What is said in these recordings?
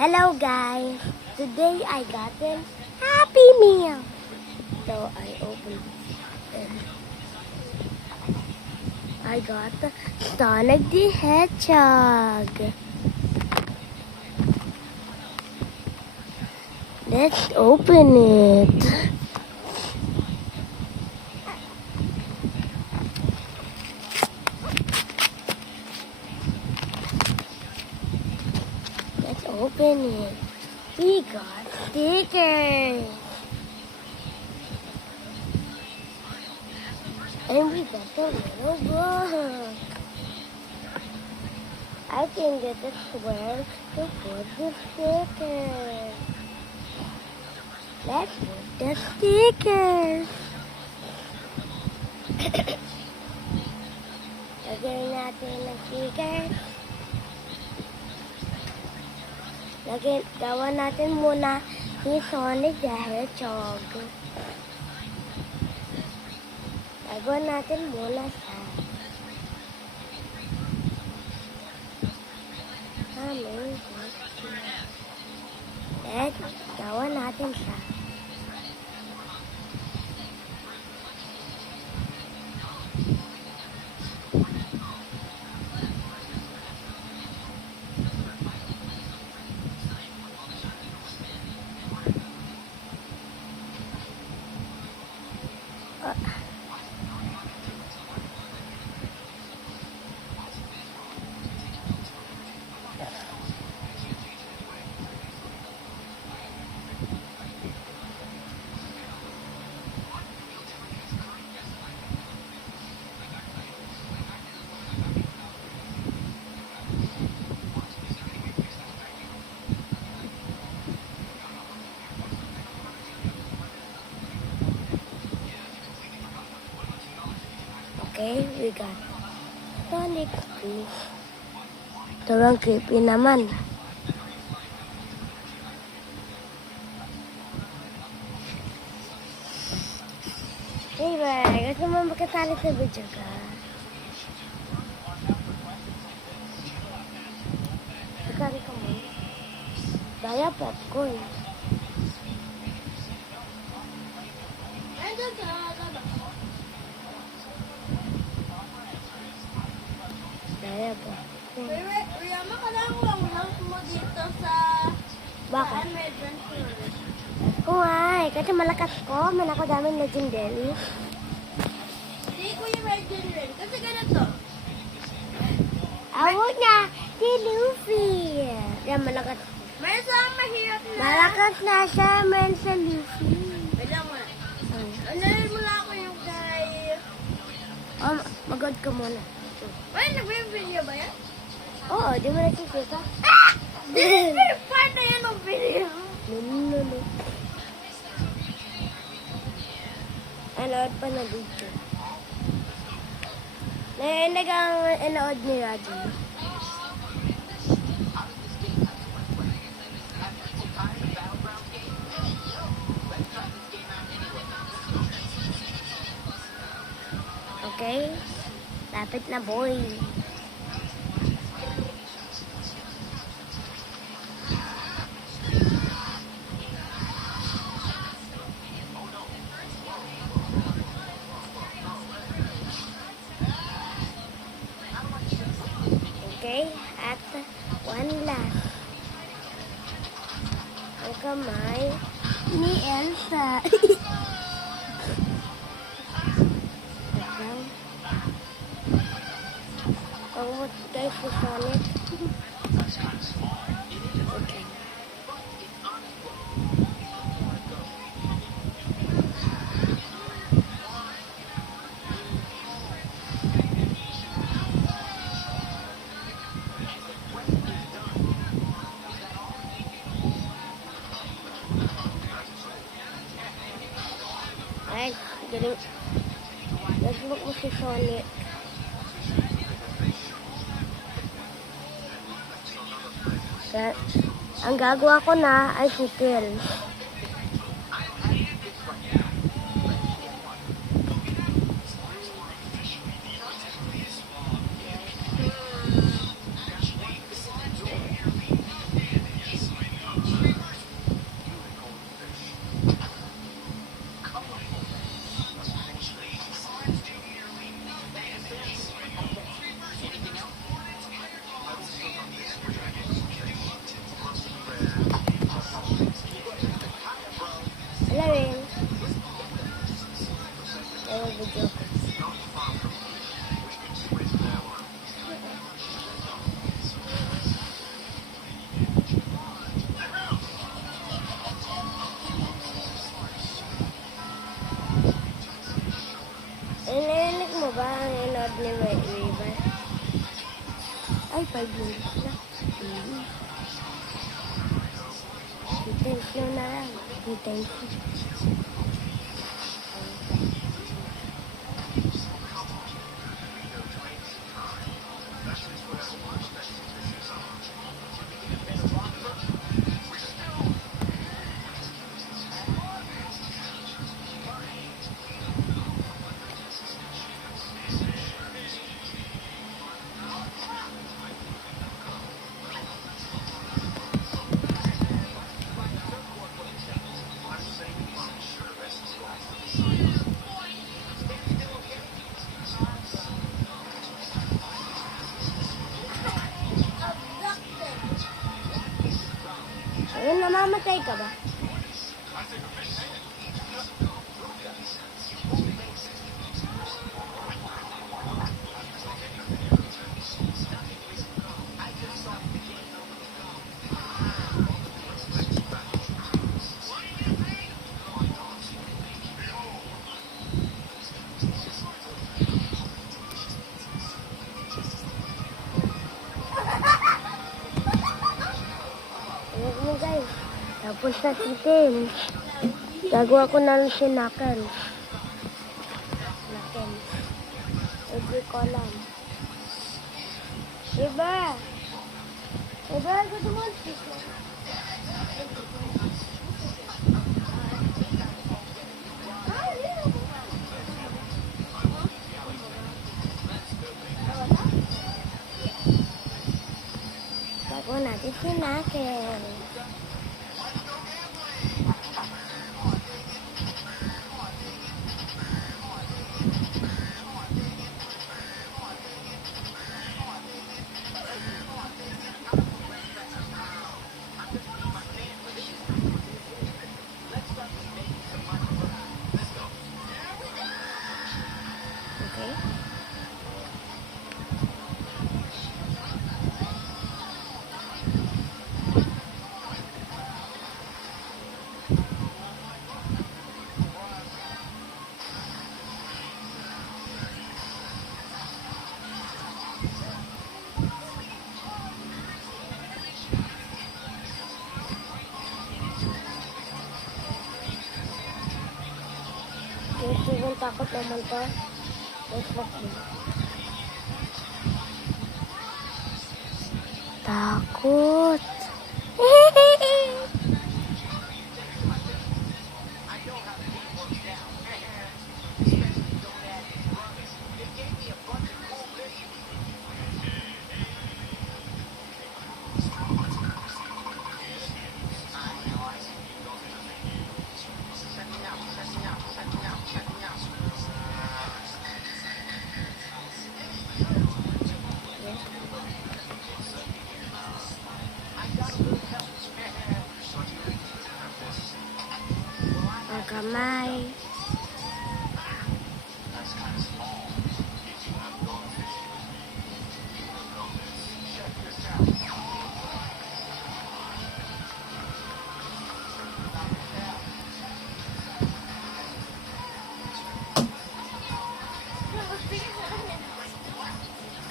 Hello guys! Today I got an Happy Meal! So I opened it. I got the Sonic the Hedgehog. Let's open it. Let's open it. We got stickers. And we got the little book. I can get the square to put the stickers. Let's put the stickers. Lagyan natin ng stickers. Gawa natin muna si Sonic the Hedgehog. Gawin natin muna sa aming at gawa natin sa okay, we got Sonic Creep. Ito creepy naman. Hey, bye. Gusto mo makasali sa video ka? Kasali ka mo. Daya popcorn. Daya popcorn. Riyama, kailangan ko lang house mo dito sa... Bakit? Saan may adventure? Uy, kasi malakas ko. Man ako daming legendary. Hindi ko yung legendary. Kasi ganito. Awag na, si Luffy. Yan, malakas. May isang mahirap na... Malakas na siya, man sa Luffy. Wala mo na. Alala mo lang ako yung kay... Oh, magod ka muna. Ay, nag-video ba yan? Oo, di mo nakikita. Ah! Part na yan ng video. No. Anood pa na video. Nainig ang inood ni Raji. Okay? Lapit na, boy. Okay, at one last. Ang kamay ni Elsa. Ang guys si Sonic. Okay. Ay, galing. Nag-book mo si Sonic. Ang gagawa ko na ay si Tails. 5 minutes na. Thank you na lang. Thank you. Ayun, namamatay ka ba? Ayan mo guys. Tapos na si Tim. Gagawa ko na lang si Knuckles. Knuckles. Hindi ko alam. Diba? Diba? Gusto mo? Gagawa natin si Knuckles. Okay. Yung takot naman to. Let's look in. Takot. Ang kamay.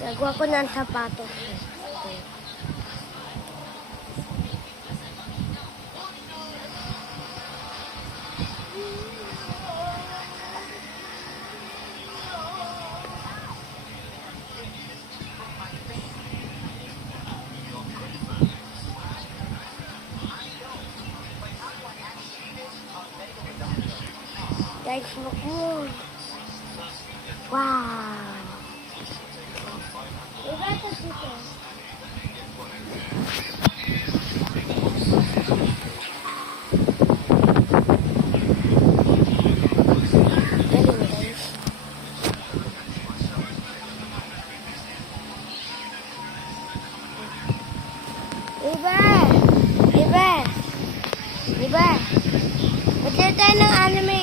Gagawa ko ng sapatos. Guys, look mo. Wow. Iba ito dito. Anyways. Iba. Magkita tayo ng anime.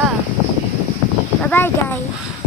Oh. Bye-bye, guys.